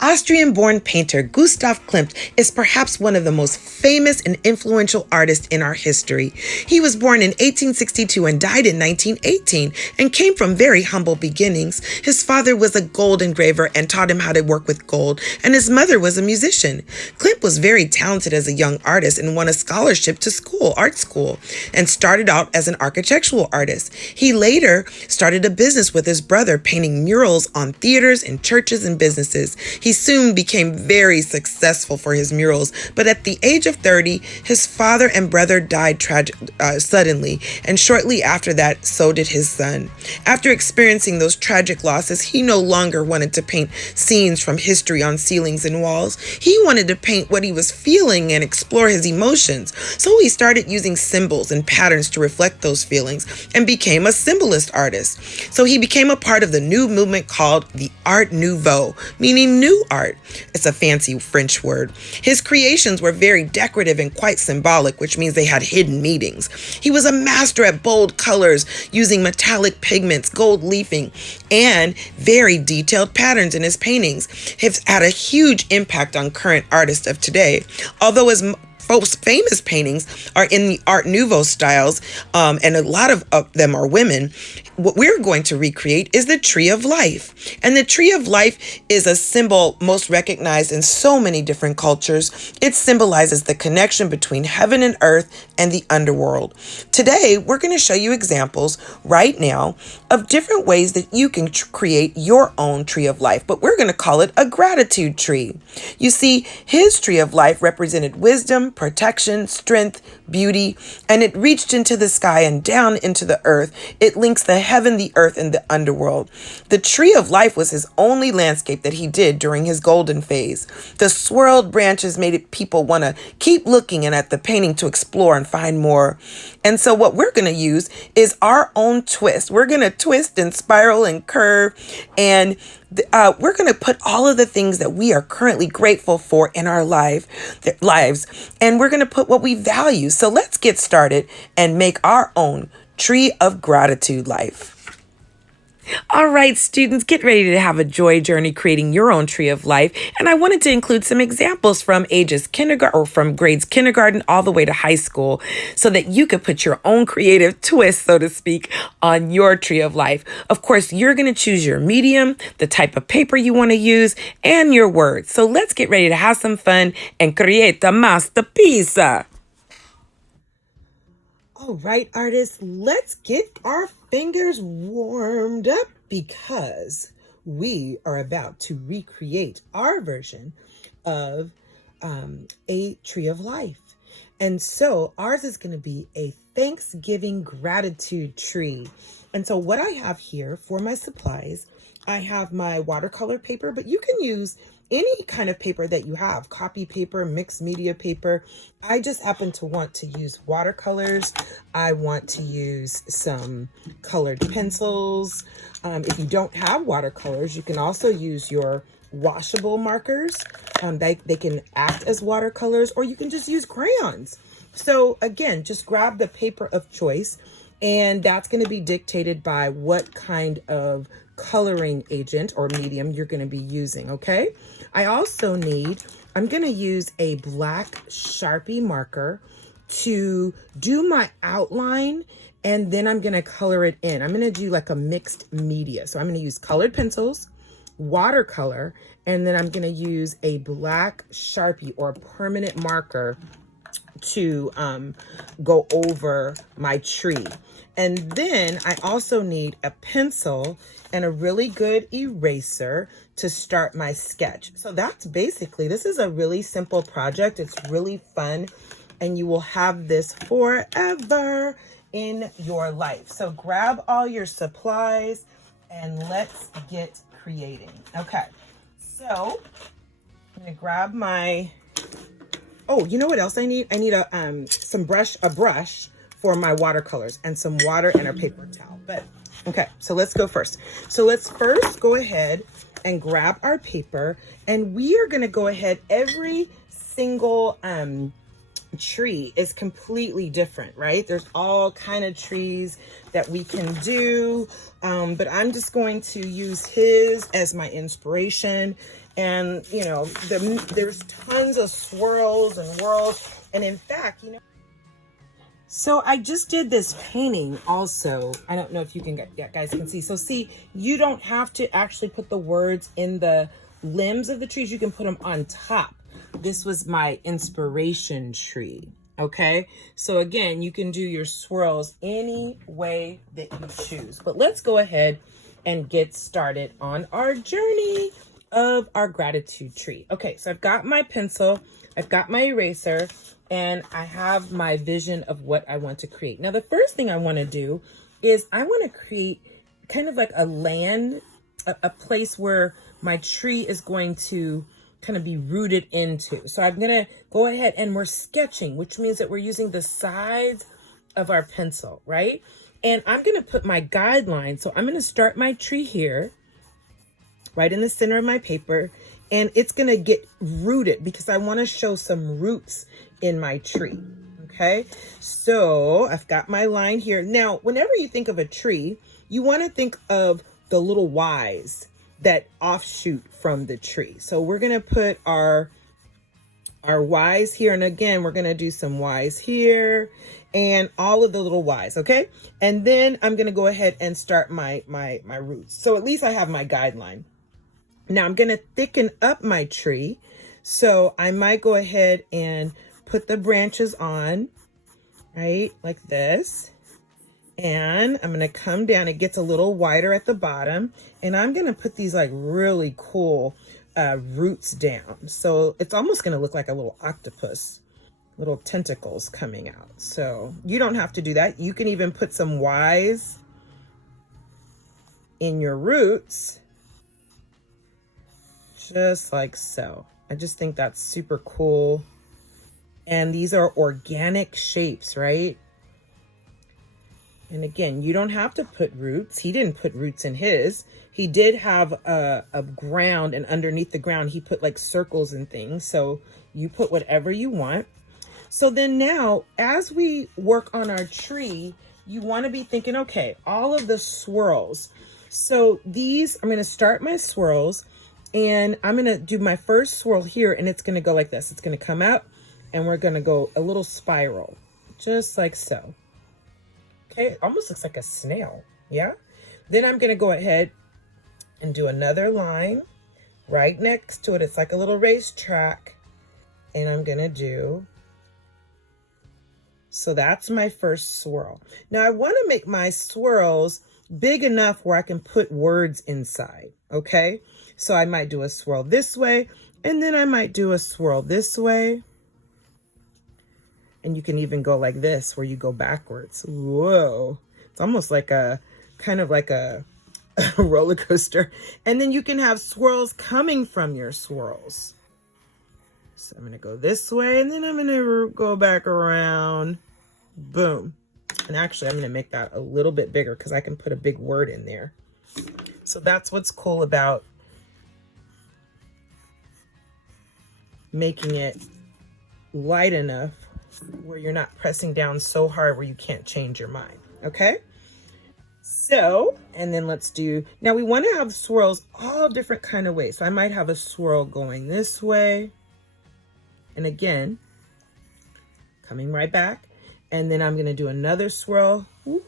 Austrian-born painter Gustav Klimt is perhaps one of the most famous and influential artists in our history. He was born in 1862 and died in 1918 and came from very humble beginnings. His father was a gold engraver and taught him how to work with gold, and his mother was a musician. Klimt was very talented as a young artist and won a scholarship to art school, and started out as an architectural artist. He later started a business with his brother, painting murals on theaters and churches and businesses. He soon became very successful for his murals, but at the age of 30, his father and brother died suddenly, and shortly after that, so did his son. After experiencing those tragic losses, he no longer wanted to paint scenes from history on ceilings and walls. He wanted to paint what he was feeling and explore his emotions. So he started using symbols and patterns to reflect those feelings and became a symbolist artist. So he became a part of the new movement called the Art Nouveau, meaning new art. It's a fancy French word. His creations were very decorative and quite symbolic, which means they had hidden meanings. He was a master at bold colors, using metallic pigments, gold leafing, and very detailed patterns in his paintings. Have had a huge impact on current artists of today. Although his most famous paintings are in the Art Nouveau styles, and a lot of them are women. What we're going to recreate is the Tree of Life. And the Tree of Life is a symbol most recognized in so many different cultures. It symbolizes the connection between heaven and earth and the underworld. Today, we're going to show you examples right now of different ways that you can create your own Tree of Life, but we're going to call it a gratitude tree. You see, his Tree of Life represented wisdom, protection, strength, beauty, and it reached into the sky and down into the earth. It links the heaven, the earth, and the underworld. The Tree of Life was his only landscape that he did during his golden phase. The swirled branches made people want to keep looking and at the painting to explore and find more. And so what we're going to use is our own twist. We're going to twist and spiral and curve, and we're going to put all of the things that we are currently grateful for in our lives, and we're going to put what we value. So let's get started and make our own Tree of Gratitude life. All right, students, get ready to have a joy journey creating your own Tree of Life. And I wanted to include some examples from ages kindergarten or from grades kindergarten all the way to high school so that you could put your own creative twist, so to speak, on your Tree of Life. Of course, you're going to choose your medium, the type of paper you want to use, and your words. So let's get ready to have some fun and create a masterpiece. All right, artists, let's get our fingers warmed up because we are about to recreate our version of a Tree of Life. And so ours is going to be a Thanksgiving gratitude tree. And so what I have here for my supplies, I have my watercolor paper, but you can use any kind of paper that you have, copy paper, mixed media paper. I just happen to want to use watercolors. I want to use some colored pencils. If you don't have watercolors, you can also use your washable markers. They can act as watercolors, or you can just use crayons. So again, just grab the paper of choice, and that's going to be dictated by what kind of coloring agent or medium you're going to be using, okay? I also I'm going to use a black Sharpie marker to do my outline, and then I'm going to color it in. I'm going to do like a mixed media. So I'm going to use colored pencils, watercolor, and then I'm going to use a black Sharpie or permanent marker to go over my tree. And then I also need a pencil and a really good eraser to start my sketch. So that's basically, this is a really simple project. It's really fun, and you will have this forever in your life. So grab all your supplies and let's get creating. Okay, so I'm gonna grab my, oh, you know what else I need? I need a brush for my watercolors and some water and a paper towel. But okay, so let's go first. So let's first go ahead and grab our paper, and we are going to go ahead every single tree is completely different, right? There's all kind of trees that we can do, but I'm just going to use his as my inspiration. And you know, there's tons of swirls and whirls, and in fact, you know, so I just did this painting also. I don't know if you can guys can see. So see, you don't have to actually put the words in the limbs of the trees. You can put them on top. This was my inspiration tree. Okay, so again, you can do your swirls any way that you choose. But let's go ahead and get started on our journey of our gratitude tree. Okay, so I've got my pencil, I've got my eraser, and I have my vision of what I want to create. Now, the first thing I want to do is I want to create kind of like a land, a place where my tree is going to kind of be rooted into. So I'm going to go ahead and we're sketching, which means that we're using the sides of our pencil, right? And I'm going to put my guideline. So I'm going to start my tree here, right in the center of my paper, and it's going to get rooted because I want to show some roots in my tree. Okay, so I've got my line here. Now, whenever you think of a tree, you want to think of the little Ys that offshoot from the tree. So we're going to put our Ys here. And again, we're going to do some Ys here and all of the little Ys. Okay. And then I'm going to go ahead and start my roots. So at least I have my guideline. Now I'm going to thicken up my tree. So I might go ahead and put the branches on, right? Like this. And I'm going to come down. It gets a little wider at the bottom. And I'm going to put these like really cool roots down. So it's almost going to look like a little octopus, little tentacles coming out. So you don't have to do that. You can even put some Ys in your roots, just like so. I just think that's super cool. And these are organic shapes, right? And again, you don't have to put roots. He didn't put roots in his. He did have a ground, and underneath the ground, he put like circles and things. So you put whatever you want. So then now, as we work on our tree, you want to be thinking, okay, all of the swirls. So these, I'm going to start my swirls, and I'm going to do my first swirl here, and it's going to go like this. It's going to come out, and we're going to go a little spiral, just like so. Okay, it almost looks like a snail, yeah? Then I'm going to go ahead and do another line right next to it. It's like a little racetrack, and I'm going to do, so that's my first swirl. Now I want to make my swirls big enough where I can put words inside, okay? So I might do a swirl this way, and then I might do a swirl this way. And you can even go like this, where you go backwards. Whoa. It's almost like a, kind of like a roller coaster. And then you can have swirls coming from your swirls. So I'm going to go this way, and then I'm going to go back around. Boom. And actually, I'm going to make that a little bit bigger because I can put a big word in there. So that's what's cool about making it light enough where you're not pressing down so hard where you can't change your mind. Okay. So, and then let's do, now we want to have swirls all different kind of ways. So I might have a swirl going this way. And again, coming right back. And then I'm going to do another swirl. Woo,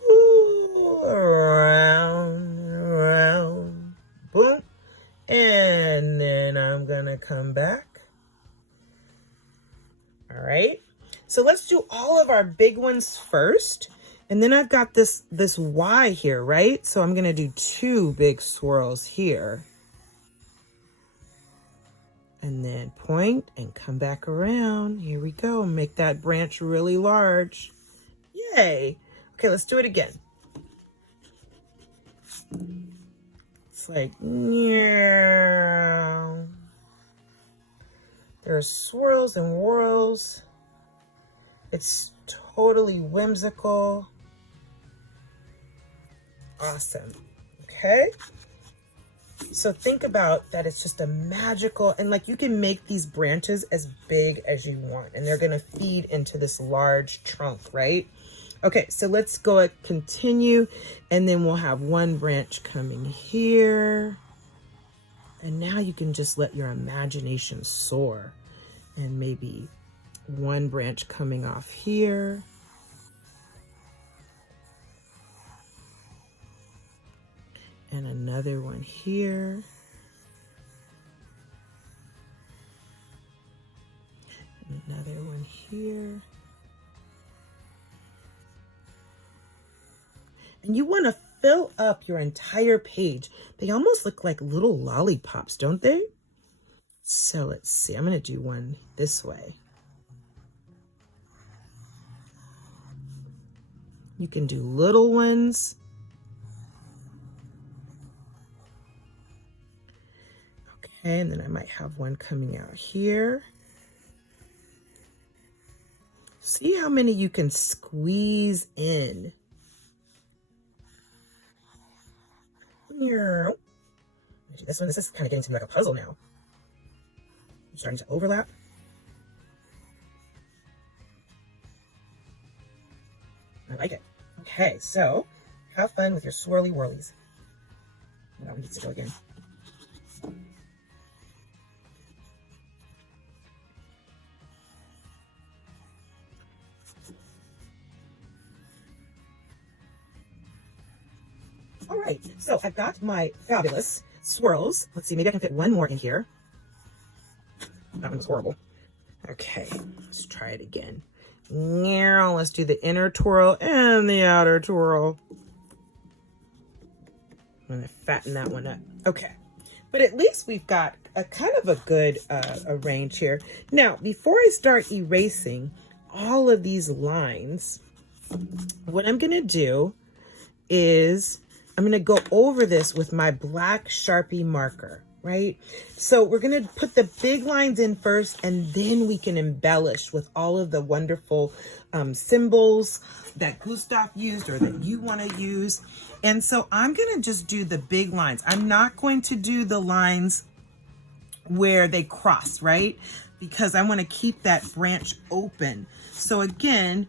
around, boom. And then I'm going to come back. All right. So let's do all of our big ones first. And then I've got this Y here, right? So I'm going to do 2 big swirls here. And then point and come back around. Here we go. Make that branch really large. Yay. Okay, let's do it again. It's like, yeah. There are swirls and whirls. It's totally whimsical. Awesome. Okay. So think about that. It's just a magical, and like you can make these branches as big as you want, and they're gonna feed into this large trunk, right? Okay, so let's go continue, and then we'll have one branch coming here. And now you can just let your imagination soar, and maybe one branch coming off here. And another one here. And another one here. And you want to fill up your entire page. They almost look like little lollipops, don't they? So let's see, I'm going to do one this way. You can do little ones. Okay, and then I might have one coming out here. See how many you can squeeze in. This is kind of getting to be like a puzzle now. I'm starting to overlap. I like it. Okay, so have fun with your swirly whirlies. That one needs to go again. All right, so I've got my fabulous swirls. Let's see, maybe I can fit one more in here. That one was horrible. Okay, let's try it again. Now let's do the inner twirl and the outer twirl. I'm gonna fatten that one up. Okay, but at least we've got a kind of a good range here. Now, before I start erasing all of these lines, what I'm gonna do is I'm gonna go over this with my black Sharpie marker, right? So we're gonna put the big lines in first, and then we can embellish with all of the wonderful symbols that Gustav used or that you wanna use. And so I'm gonna just do the big lines. I'm not going to do the lines where they cross, right? Because I wanna keep that branch open. So again,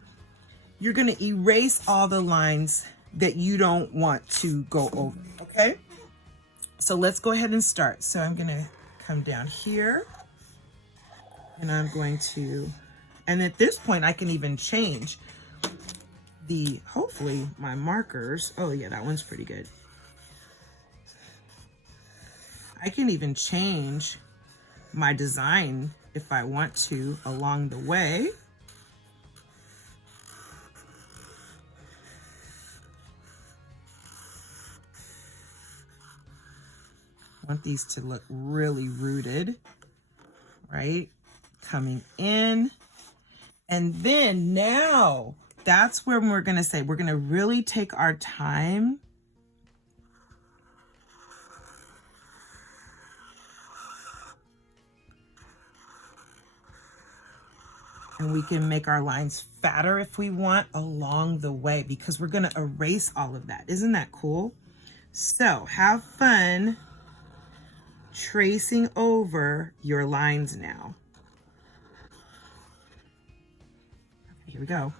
you're gonna erase all the lines that you don't want to go over, okay? So let's go ahead and start. So I'm gonna come down here, and I'm going to, and at this point I can even change hopefully my markers. Oh yeah, that one's pretty good. I can even change my design if I want to along the way. I want these to look really rooted, right? Coming in. And then now, that's where we're gonna say, we're gonna really take our time and we can make our lines fatter if we want along the way, because we're gonna erase all of that. Isn't that cool? So have fun tracing over your lines now. Okay, here we go.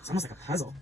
It's almost like a puzzle.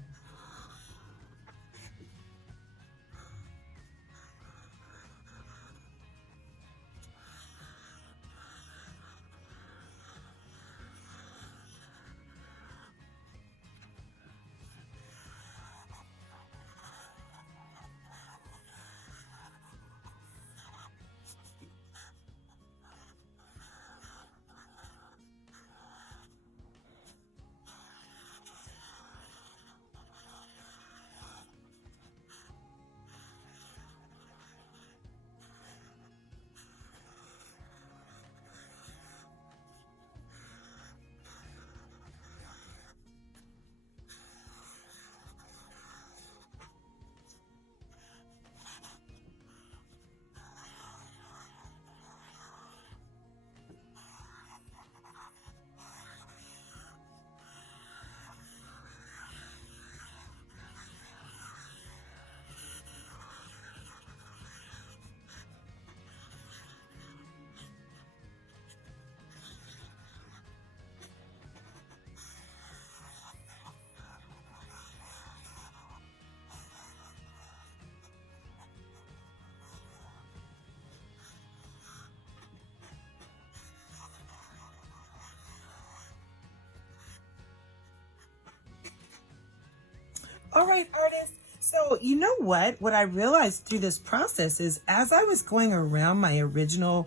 All right, artists. So you know what? What I realized through this process is as I was going around my original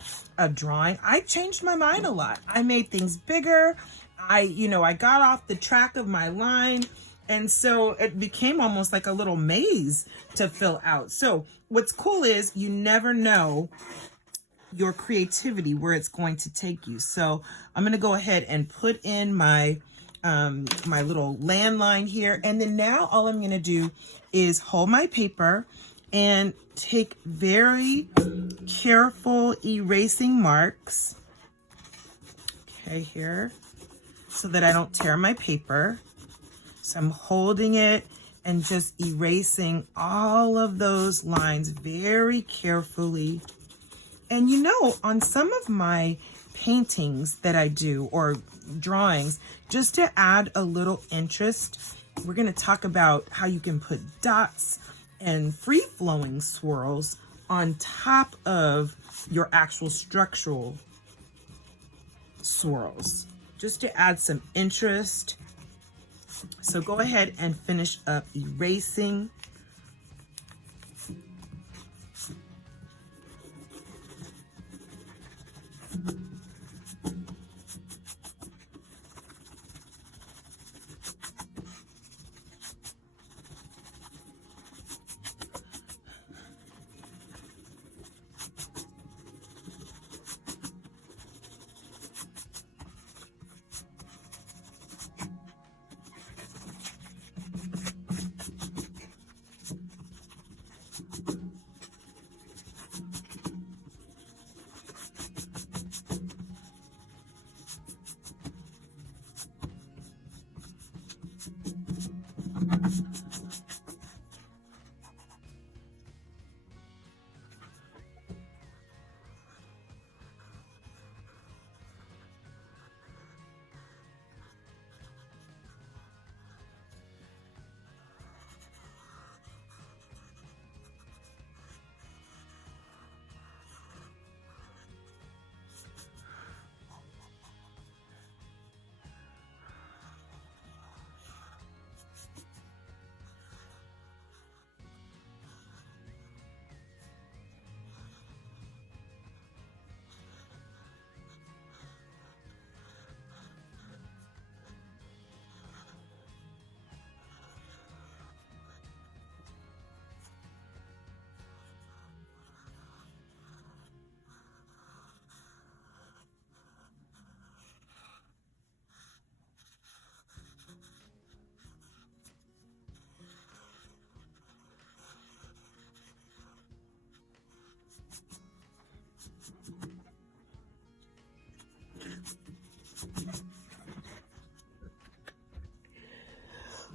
drawing, I changed my mind a lot. I made things bigger. I got off the track of my line. And so it became almost like a little maze to fill out. So what's cool is you never know your creativity, where it's going to take you. So I'm going to go ahead and put in my my little landline here. And then now all I'm going to do is hold my paper and take very careful erasing marks. Okay, here, so that I don't tear my paper. So I'm holding it and just erasing all of those lines very carefully. And you know, on some of my paintings that I do or drawings, just to add a little interest, we're going to talk about how you can put dots and free-flowing swirls on top of your actual structural swirls, just to add some interest. So go ahead and finish up erasing.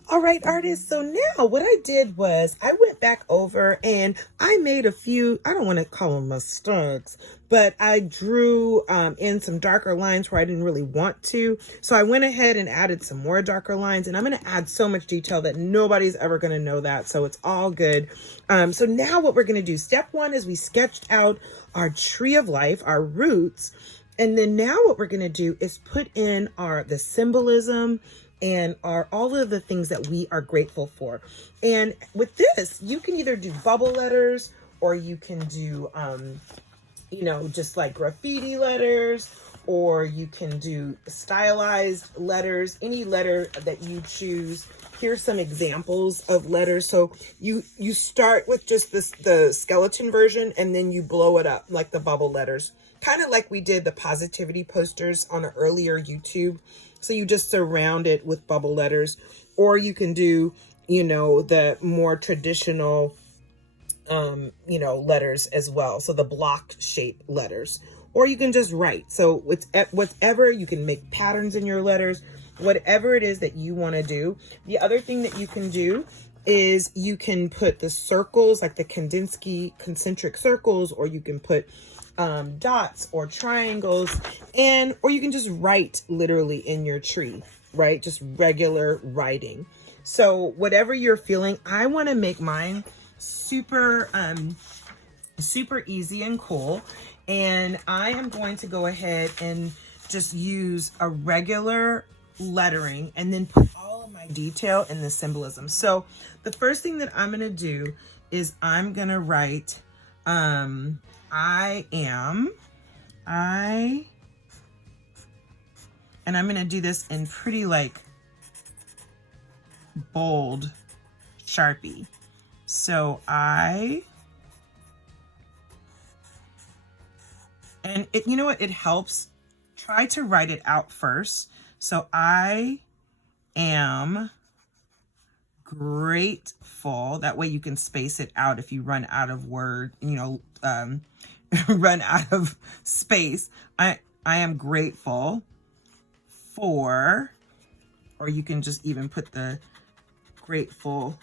All right, artists. So now what I did was I went back over and I made a few, I don't want to call them mistakes, but I drew in some darker lines where I didn't really want to. So I went ahead and added some more darker lines, and I'm going to add so much detail that nobody's ever going to know that. So it's all good. So now what we're going to do, step one is we sketched out our tree of life, our roots. And then now what we're going to do is put in the symbolism and all of the things that we are grateful for. And with this, you can either do bubble letters, or you can do, just like graffiti letters, or you can do stylized letters, any letter that you choose. Here's some examples of letters. So you start with just the skeleton version, and then you blow it up like the bubble letters, kind of like we did the positivity posters on an earlier YouTube. So you just surround it with bubble letters, or you can do, the more traditional, letters as well. So the block shape letters, or you can just write. So whatever, you can make patterns in your letters, whatever it is that you want to do. The other thing that you can do is you can put the circles, like the concentric circles, or you can put dots or triangles, or you can just write literally in your tree, right? Just regular writing. So whatever you're feeling, I want to make mine super easy and cool. And I am going to go ahead and just use a regular lettering and then put all of my detail in the symbolism. So the first thing that I'm going to do is I'm going to write, I am, and I'm going to do this in pretty like bold Sharpie. So and it, you know what, it helps. Try to write it out first. So I am grateful. That way you can space it out if you run out of word, run out of space. I am grateful for, or you can just even put the grateful.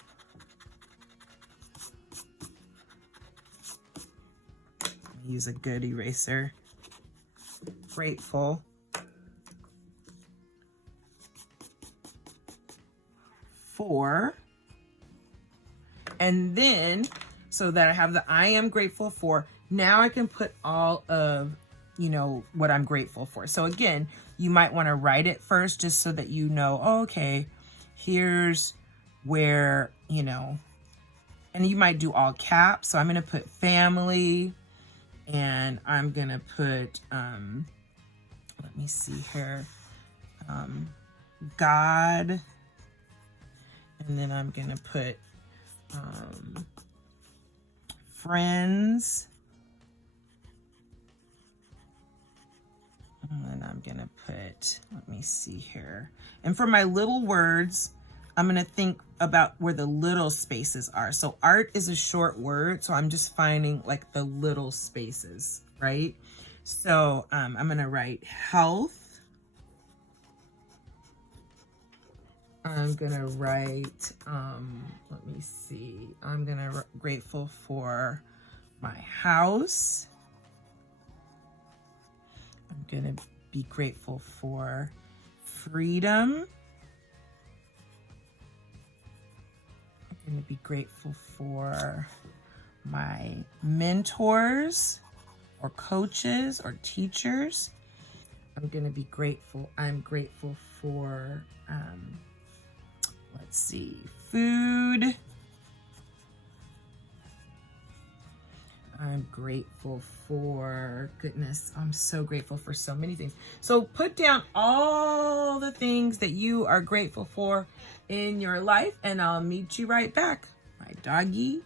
Use a good eraser. Grateful for, and then so that I have the I am grateful for. Now I can put all of, what I'm grateful for. So again, you might want to write it first just so that you know, oh, okay, here's where, and you might do all caps. So I'm going to put family, and I'm going to put, let me see here, God, and then I'm going to put friends, and then I'm going to put, let me see here, and for my little words, I'm going to think about where the little spaces are. So art is a short word, so I'm just finding like the little spaces, right? So I'm going to write health. I'm going to write, let me see, I'm going to grateful for my house. I'm going to be grateful for freedom. I'm going to be grateful for my mentors or coaches or teachers. I'm going to be grateful. I'm grateful for, let's see, food. I'm grateful for, goodness, I'm so grateful for so many things. So put down all the things that you are grateful for in your life, and I'll meet you right back. My doggy.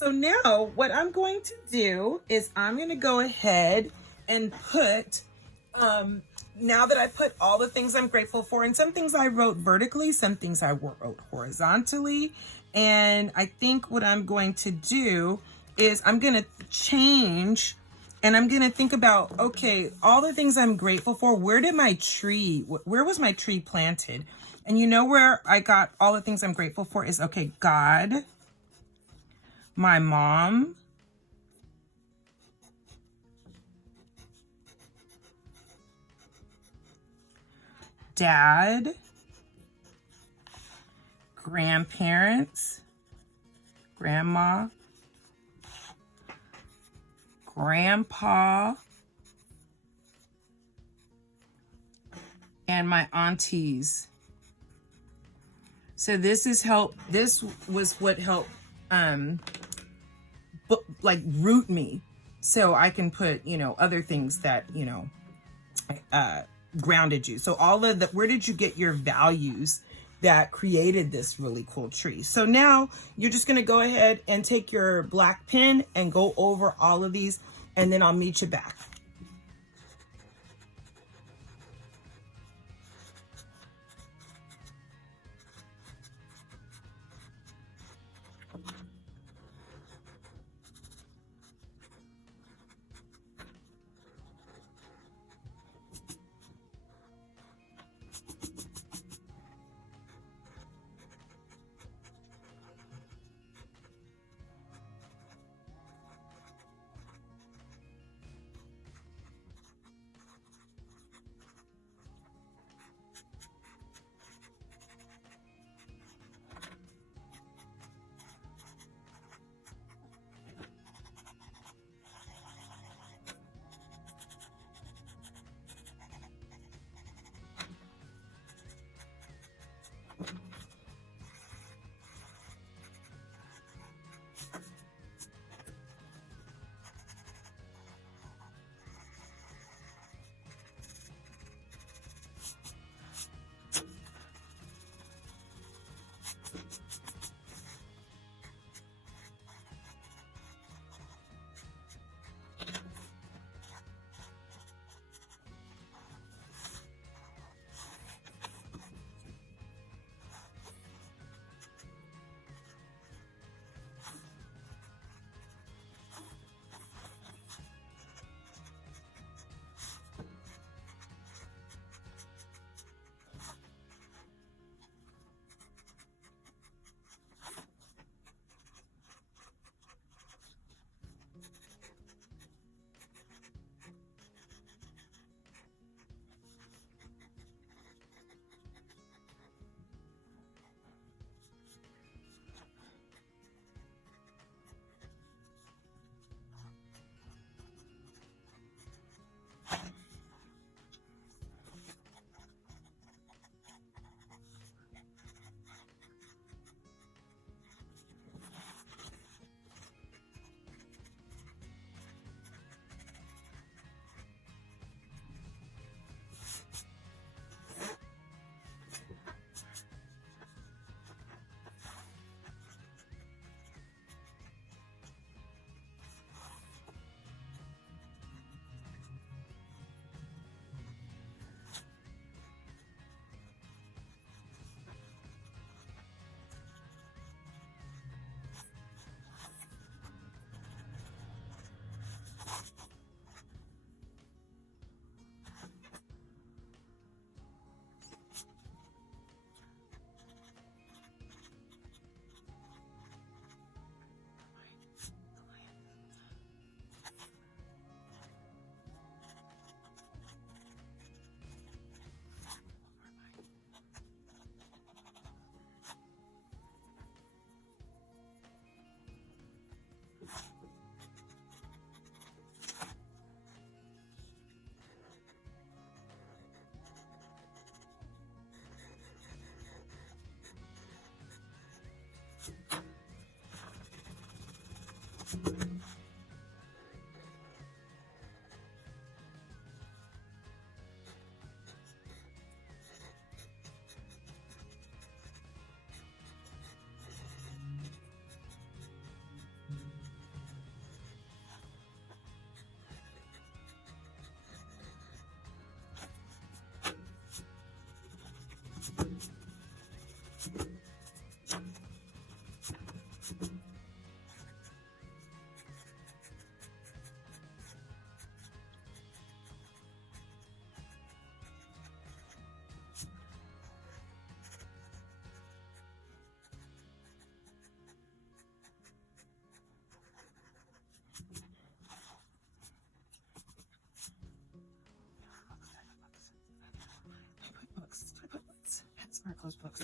So now what I'm going to do is I'm going to go ahead and put, now that I put all the things I'm grateful for, and some things I wrote vertically, some things I wrote horizontally. And I think what I'm going to do is I'm going to change, and I'm going to think about, okay, all the things I'm grateful for, where was my tree planted? And you know where I got all the things I'm grateful for is, okay, God, my mom, dad, grandparents, grandma, grandpa, and my aunties. So this was what helped like root me, so I can put, you know, other things that, you know, grounded you. So all of the, where did you get your values that created this really cool tree? So now you're just going to go ahead and take your black pen and go over all of these, and then I'll meet you back.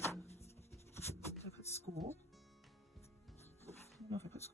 I put school. I don't know if I put school.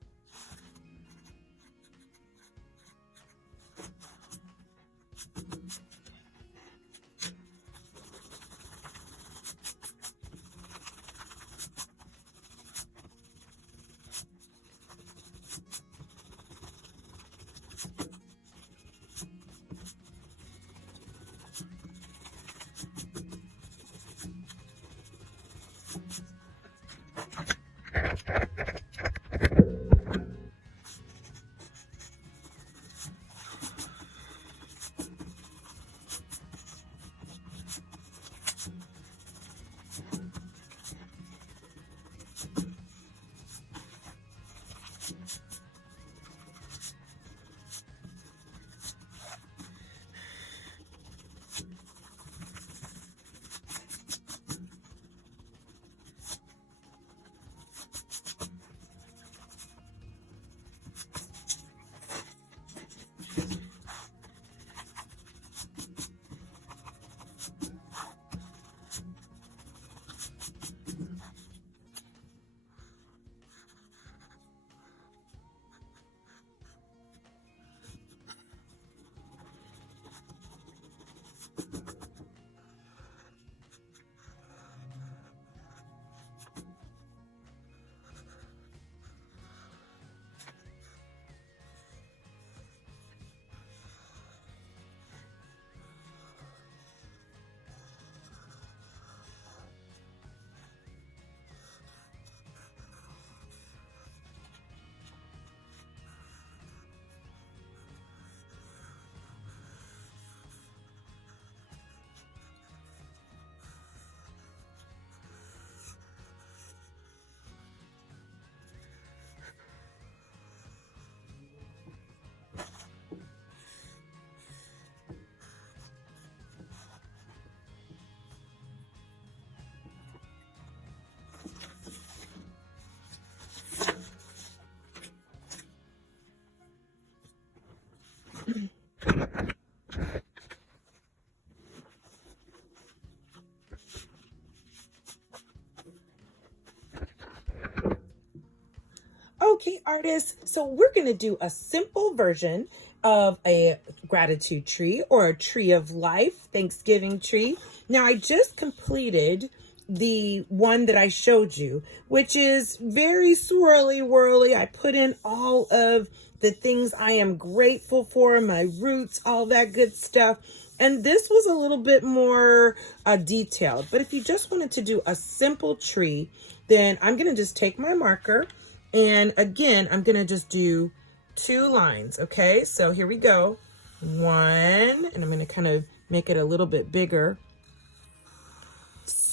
Okay, artists, so we're going to do a simple version of a gratitude tree or a tree of life, Thanksgiving tree. Now, I just completed the one that I showed you, which is very swirly whirly. I put in all of the things I am grateful for, my roots, all that good stuff. And this was a little bit more detailed. But if you just wanted to do a simple tree, then I'm going to just take my marker. And again, I'm going to just do 2 lines. Okay, so here we go. 1, and I'm going to kind of make it a little bit bigger.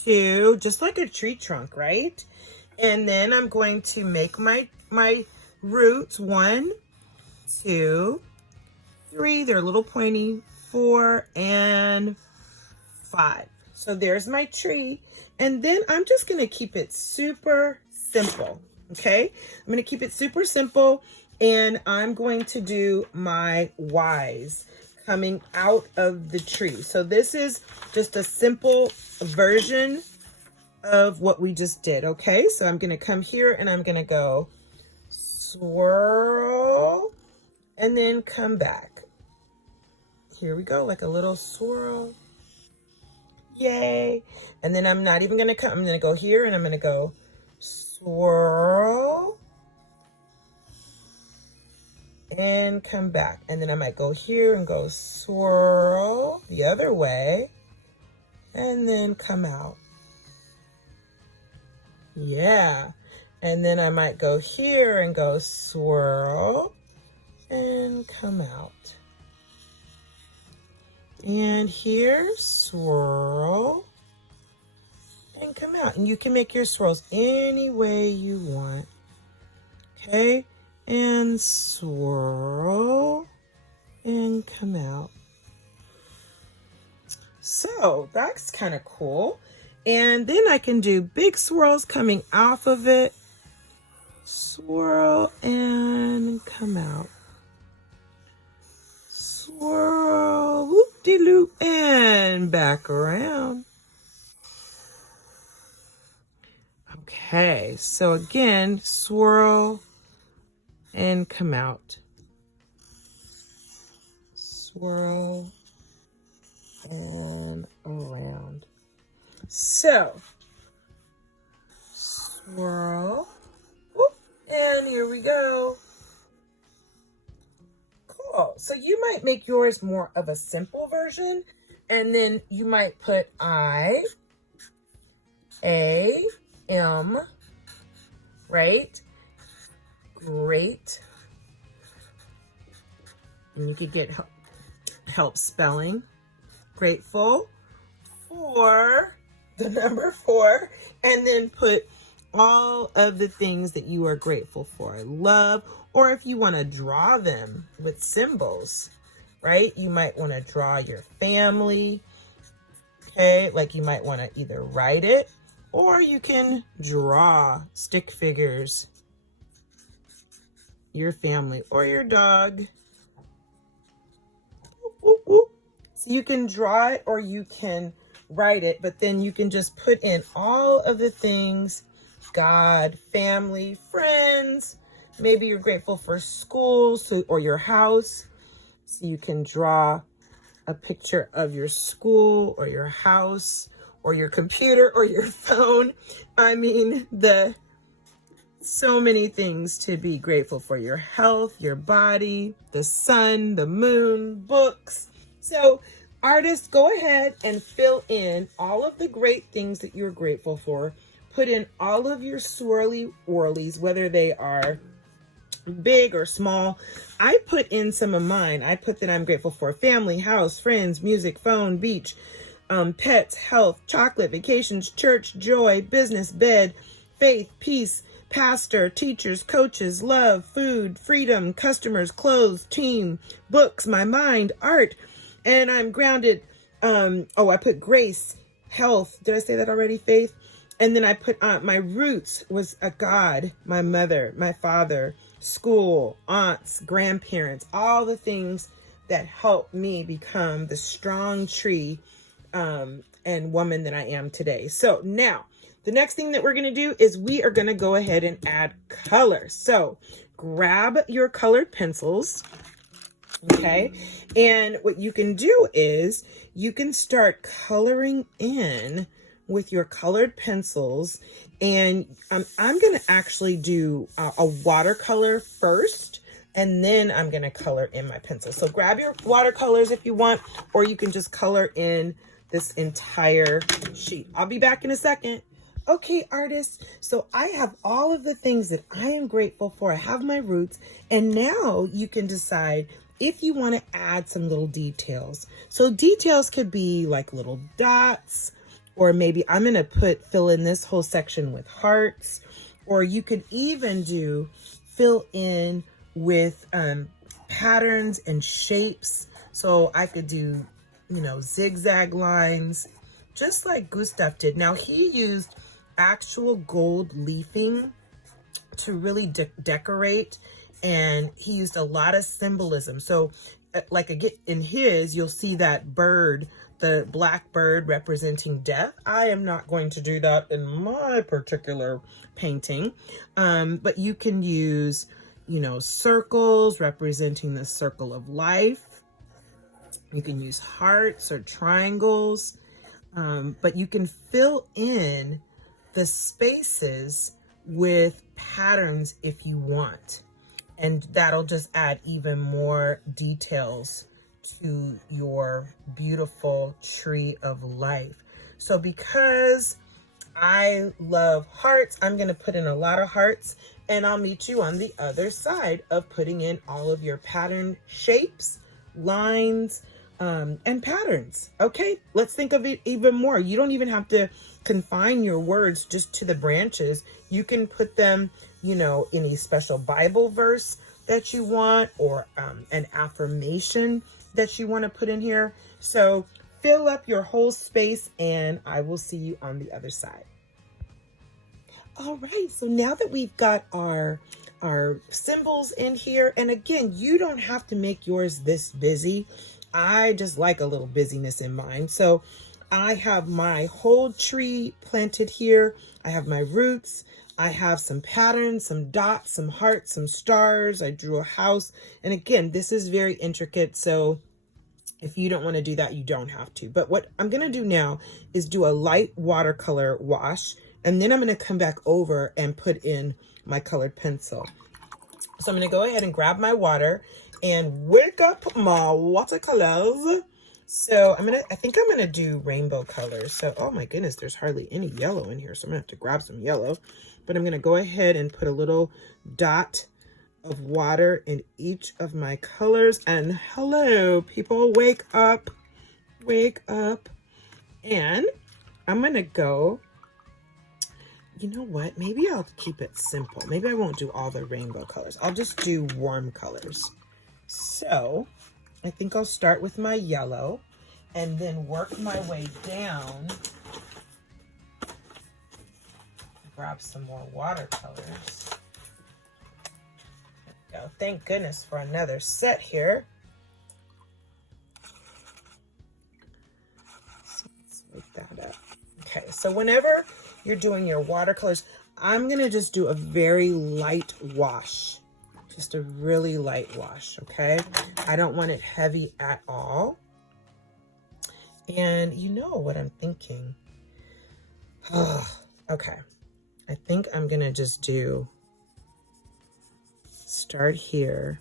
2, just like a tree trunk, right? And then I'm going to make my roots. 1, 2, 3. They're a little pointy. 4 and 5. So there's my tree. And then I'm just going to keep it super simple. Okay, I'm going to keep it super simple, and I'm going to do my Y's coming out of the tree. So this is just a simple version of what we just did. Okay, so I'm going to come here and I'm going to go swirl and then come back. Here we go, like a little swirl. Yay. And then I'm not even going to come. I'm going to go here and I'm going to go swirl and come back. And then I might go here and go swirl the other way and then come out. Yeah. And then I might go here and go swirl and come out. And here, swirl and come out. And you can make your swirls any way you want. Okay, and swirl and come out. So that's kind of cool. And then I can do big swirls coming off of it. Swirl and come out. Swirl, whoop-de-loop, and back around. Okay, so again, swirl and come out. Swirl and around. So, swirl, whoop, and here we go. Cool. So you might make yours more of a simple version, and then you might put I, A, M, right? Great. And you could get help spelling. Grateful for the number 4, and then put all of the things that you are grateful for. Love, or if you want to draw them with symbols, right? You might want to draw your family, okay? Like you might want to either write it, or you can draw stick figures, your family, or your dog. Whoop, whoop. So you can draw it or you can write it, but then you can just put in all of the things: God, family, friends. Maybe you're grateful for school, or your house. So you can draw a picture of your school or your house or your computer or your phone. I mean, so many things to be grateful for: your health, your body, the sun, the moon, books. So artists, go ahead and fill in all of the great things that you're grateful for. Put in all of your swirly whirlies, whether they are big or small. I put in some of mine. I put that I'm grateful for family, house, friends, music, phone, beach, pets, health, chocolate, vacations, church, joy, business, bed, faith, peace, pastor, teachers, coaches, love, food, freedom, customers, clothes, team, books, my mind, art. And I'm grounded. I put grace, health. Did I say that already? Faith. And then I put my roots was a God, my mother, my father, school, aunts, grandparents, all the things that helped me become the strong tree and woman that I am today. So now the next thing that we're going to do is we are going to go ahead and add color. So grab your colored pencils. Okay. And what you can do is you can start coloring in with your colored pencils. And I'm going to actually do a watercolor first, and then I'm going to color in my pencil. So grab your watercolors if you want, or you can just color in this entire sheet. I'll be back in a second. Okay, artists, so I have all of the things that I am grateful for. I have my roots, and now you can decide if you want to add some little details. So details could be like little dots, or maybe I'm going to fill in this whole section with hearts, or you could even fill in with patterns and shapes. So I could do, zigzag lines, just like Gustav did. Now he used actual gold leafing to really decorate, and he used a lot of symbolism. So like in his, you'll see that bird, the black bird representing death. I am not going to do that in my particular painting, but you can use, circles representing the circle of life. You can use hearts or triangles, but you can fill in the spaces with patterns if you want. And that'll just add even more details to your beautiful tree of life. So because I love hearts, I'm going to put in a lot of hearts, and I'll meet you on the other side of putting in all of your pattern shapes, lines, and patterns. Okay, let's think of it even more. You don't even have to confine your words just to the branches. You can put them, any special Bible verse that you want, or an affirmation that you want to put in here. So fill up your whole space, and I will see you on the other side. All right, so now that we've got our symbols in here, and again, you don't have to make yours this busy. I just like a little busyness in mine. So I have my whole tree planted here. I have my roots. I have some patterns, some dots, some hearts, some stars. I drew a house. And again, this is very intricate. So if you don't want to do that, you don't have to. But what I'm going to do now is do a light watercolor wash. And then I'm going to come back over and put in my colored pencil. So I'm going to go ahead and grab my water and wake up my watercolors. So I think I'm going to do rainbow colors. So, oh my goodness, there's hardly any yellow in here. So I'm going to have to grab some yellow. But I'm going to go ahead and put a little dot of water in each of my colors. And hello, people, wake up, wake up. And I'm going to go, you know what? Maybe I'll keep it simple. Maybe I won't do all the rainbow colors. I'll just do warm colors. So I think I'll start with my yellow and then work my way down. Grab some more watercolors. There we go. Thank goodness for another set here. So let's wake that up. Okay, so whenever you're doing your watercolors, I'm going to just do a very light wash. Just a really light wash, okay? I don't want it heavy at all. And you know what I'm thinking? Okay. I think I'm going to just start here,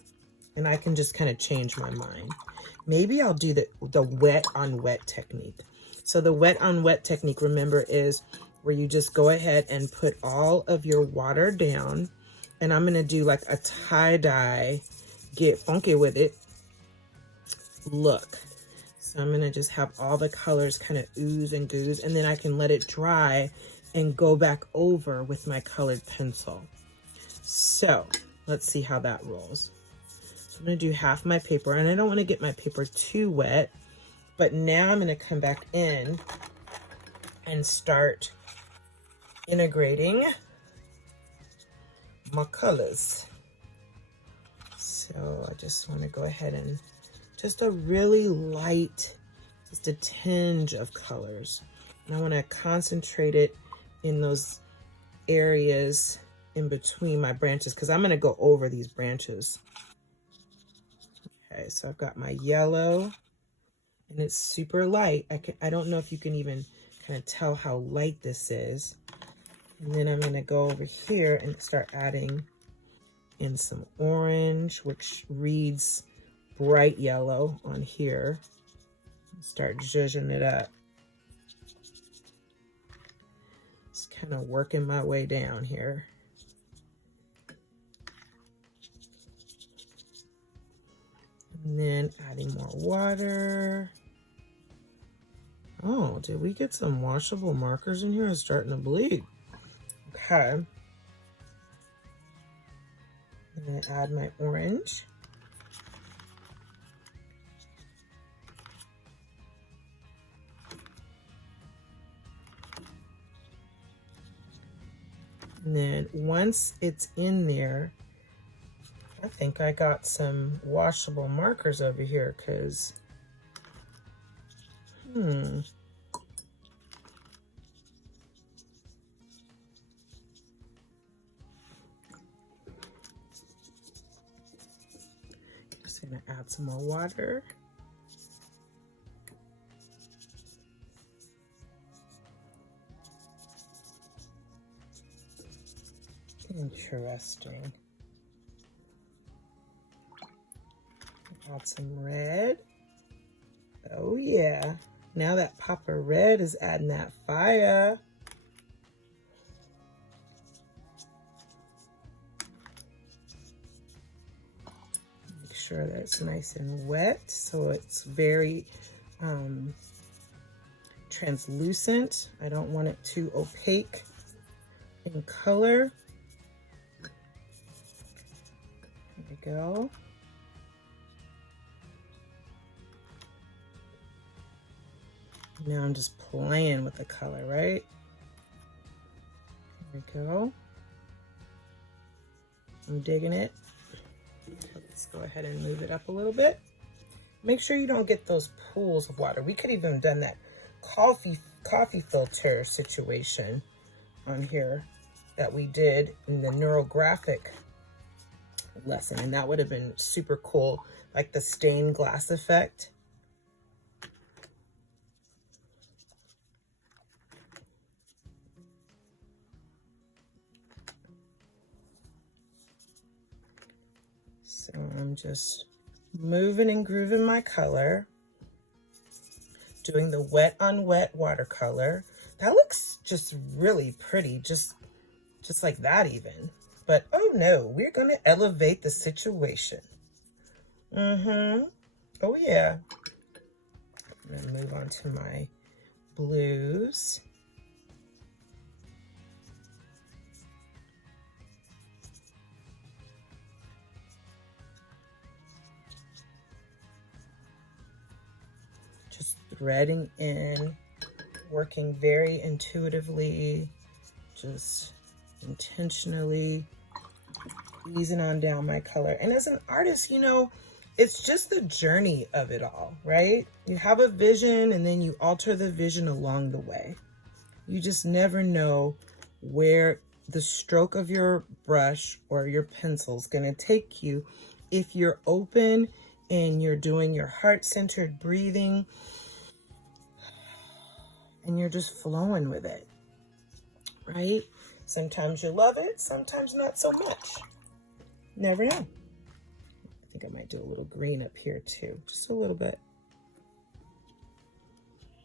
and I can just kind of change my mind. Maybe I'll do the wet on wet technique. So the wet on wet technique, remember, is where you just go ahead and put all of your water down. And I'm going to do like a tie-dye, get funky with it look. So I'm going to just have all the colors kind of ooze and gooze, and then I can let it dry and go back over with my colored pencil. So let's see how that rolls. So I'm going to do half my paper, and I don't want to get my paper too wet, but now I'm going to come back in and start integrating my colors. So I just want to go ahead and just a really light, just a tinge of colors. And I want to concentrate it in those areas in between my branches, because I'm going to go over these branches. Okay, so I've got my yellow, and it's super light. I don't know if you can even kind of tell how light this is. And then I'm going to go over here and start adding in some orange, which reads bright yellow on here. Start zhuzhing it up. Just kind of working my way down here. And then adding more water. Oh, did we get some washable markers in here? It's starting to bleed. Okay. I'm going to add my orange. And then once it's in there, I think I got some washable markers over here, because just gonna add some more water. Interesting. Add some red. Oh yeah. Now that pop of red is adding that fire. Make sure that it's nice and wet, so it's very translucent. I don't want it too opaque in color. There we go. Now I'm just playing with the color, right? There we go. I'm digging it. Let's go ahead and move it up a little bit. Make sure you don't get those pools of water. We could even have done that coffee filter situation on here. that we did in the neurographic lesson, and that would have been super cool, like the stained glass effect. So I'm just moving and grooving my color, doing the wet on wet watercolor. That looks just really pretty, just like that even. But oh no, we're gonna elevate the situation. Oh yeah. I'm gonna move on to my blues. Just threading in, working very intuitively, just intentionally easing on down my color. And as an artist, you know, it's just the journey of it all, right? You have a vision and then you alter the vision along the way. You just never know where the stroke of your brush or your pencil is going to take you if you're open and you're doing your heart-centered breathing and you're just flowing with it, right? Sometimes you love it, sometimes not so much. Never know. I think I might do a little green up here too, just a little bit.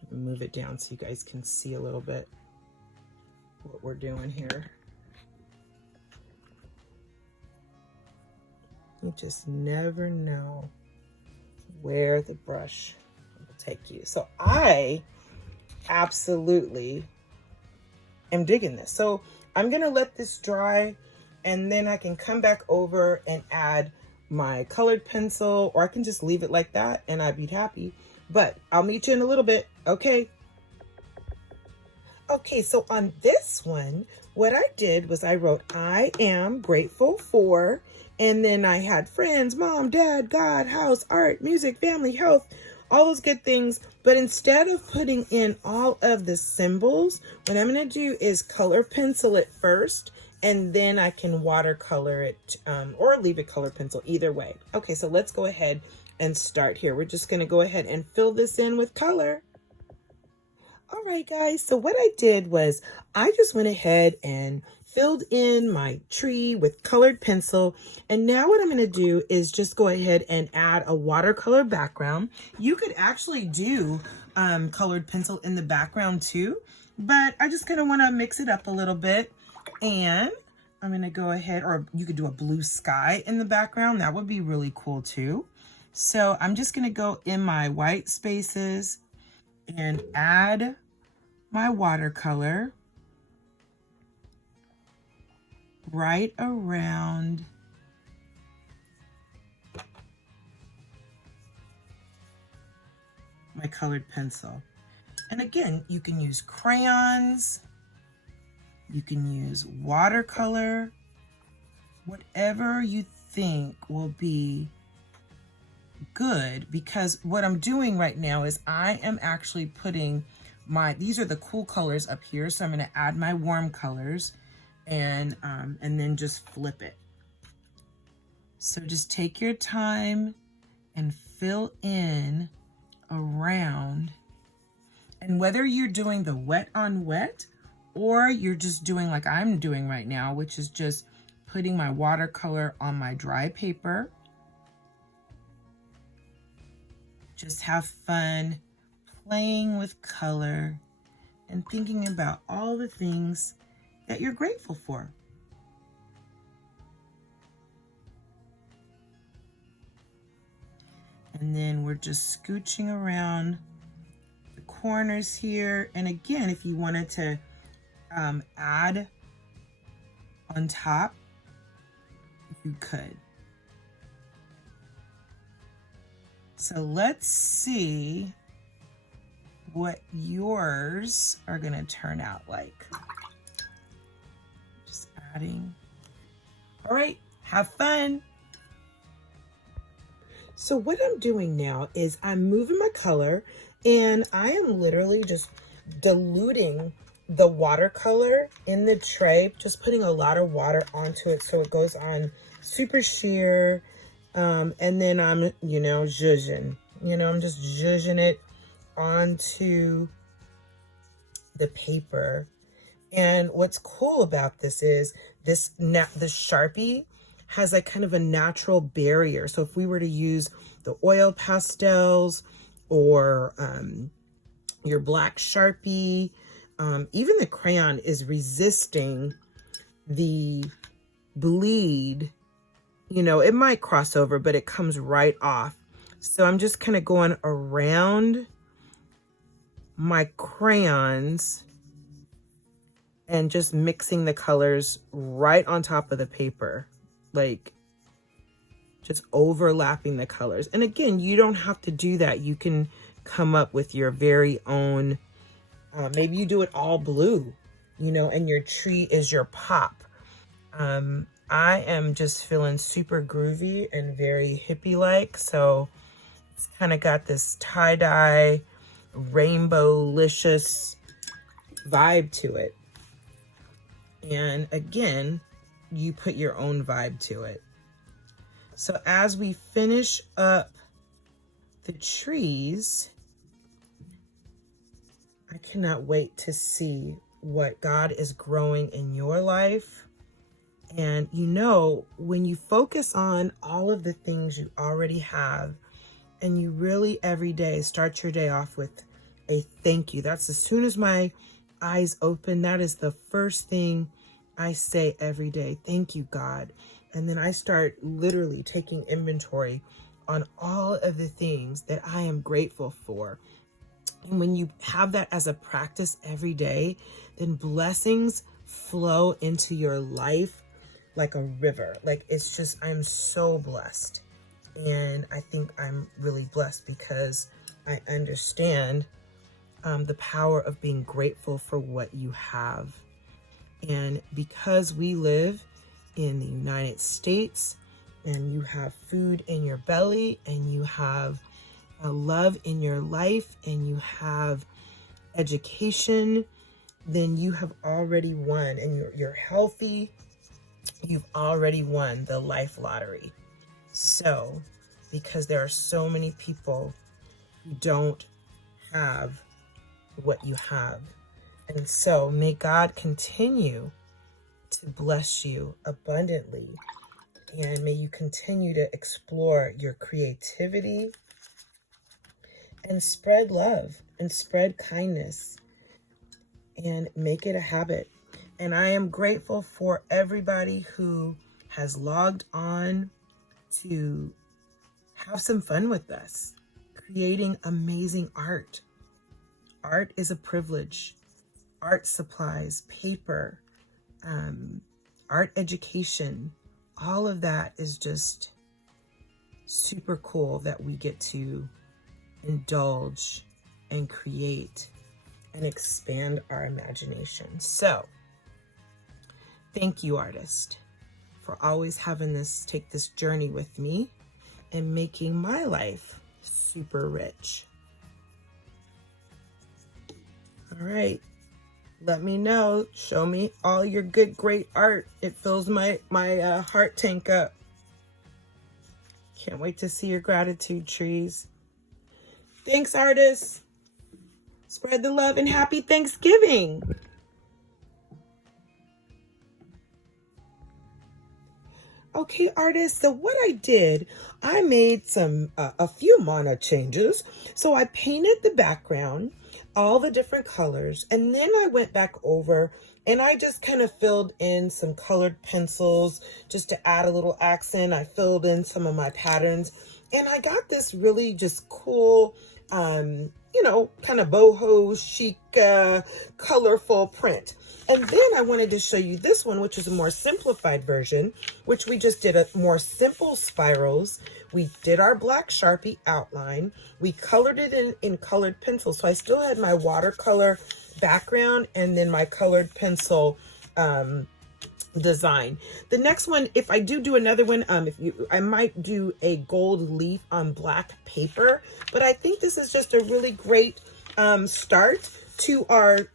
Move it down so you guys can see a little bit what we're doing here. You just never know where the brush will take you. So I absolutely am digging this. So I'm gonna let this dry and then I can come back over and add my colored pencil, or I can just leave it like that and I'd be happy. But I'll meet you in a little bit, okay? Okay, so on this one, what I did was I wrote, I am grateful for, and then I had friends, mom, dad, God, house, art, music, family, health, all those good things. But instead of putting in all of the symbols, what I'm gonna do is color pencil it first, and then I can watercolor it or leave it color pencil, either way. Okay, so let's go ahead and start here. We're just gonna go ahead and fill this in with color. All right, guys, so what I did was I just went ahead and filled in my tree with colored pencil. And now what I'm going to do is just go ahead and add a watercolor background. You could actually do colored pencil in the background too, but I just kind of want to mix it up a little bit. And I'm going to go ahead, or you could do a blue sky in the background. That would be really cool too. So I'm just going to go in my white spaces and add my watercolor right around my colored pencil. And again, you can use crayons, you can use watercolor, whatever you think will be good, because what I'm doing right now is I am actually putting these are the cool colors up here, so I'm going to add my warm colors and then just flip it. So just take your time and fill in around, and whether you're doing the wet on wet or you're just doing like I'm doing right now, which is just putting my watercolor on my dry paper, just have fun playing with color and thinking about all the things that you're grateful for. And then we're just scooching around the corners here. And again, if you wanted to add on top, you could. So let's see what yours are gonna turn out like. Just adding. All right, have fun. So what I'm doing now is I'm moving my color, and I am literally just diluting the watercolor in the tray, just putting a lot of water onto it so it goes on super sheer. And then I'm, zhuzhing. I'm just zhuzhing it onto the paper. And what's cool about this is the Sharpie has like kind of a natural barrier. So if we were to use the oil pastels or your black Sharpie, even the crayon is resisting the bleed. It might cross over, but it comes right off. So I'm just kind of going around my crayons and just mixing the colors right on top of the paper, like just overlapping the colors. And again, you don't have to do that. You can come up with your very own, maybe you do it all blue, and your tree is your pop. I am just feeling super groovy and very hippie-like. So it's kind of got this tie-dye, rainbow-licious vibe to it. And again, you put your own vibe to it. So as we finish up the trees, I cannot wait to see what God is growing in your life. And when you focus on all of the things you already have, and you really every day start your day off with a thank you. That's as soon as my eyes open, that is the first thing I say every day. Thank you, God. And then I start literally taking inventory on all of the things that I am grateful for. And when you have that as a practice every day, then blessings flow into your life like a river. Like it's just, I'm so blessed. And I think I'm really blessed because I understand the power of being grateful for what you have. And because we live in the United States and you have food in your belly and you have a love in your life and you have education, then you have already won, and you're healthy. You've already won the life lottery. So, because there are so many people who don't have what you have. And so may God continue to bless you abundantly, and may you continue to explore your creativity and spread love and spread kindness and make it a habit. And I am grateful for everybody who has logged on to have some fun with us, creating amazing art. Art is a privilege. Art supplies, paper, art education, all of that is just super cool that we get to indulge and create and expand our imagination. So, thank you, artist, for always having take this journey with me and making my life super rich. All right. Let me know. Show me all your good, great art. It fills my heart tank up. Can't wait to see your gratitude trees. Thanks, artists. Spread the love and happy Thanksgiving. Okay, artists, so what I did, I made a few mana changes. So I painted the background, all the different colors, and then I went back over and I just kind of filled in some colored pencils just to add a little accent. I filled in some of my patterns, and I got this really just cool, kind of boho chic, colorful print. And then I wanted to show you this one, which is a more simplified version, which we just did a more simple spirals. We did our black Sharpie outline. We colored it in colored pencil. So I still had my watercolor background and then my colored pencil design. The next one, if I do another one, I might do a gold leaf on black paper, but I think this is just a really great start to our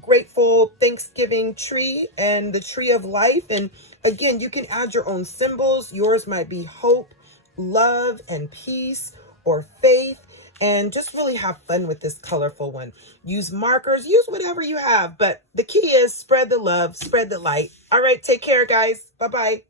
grateful Thanksgiving tree and the tree of life. And again, you can add your own symbols. Yours might be hope, love, and peace, or faith. And just really have fun with this colorful one. Use markers, use whatever you have. But the key is spread the love, spread the light. All right, take care, guys. Bye-bye.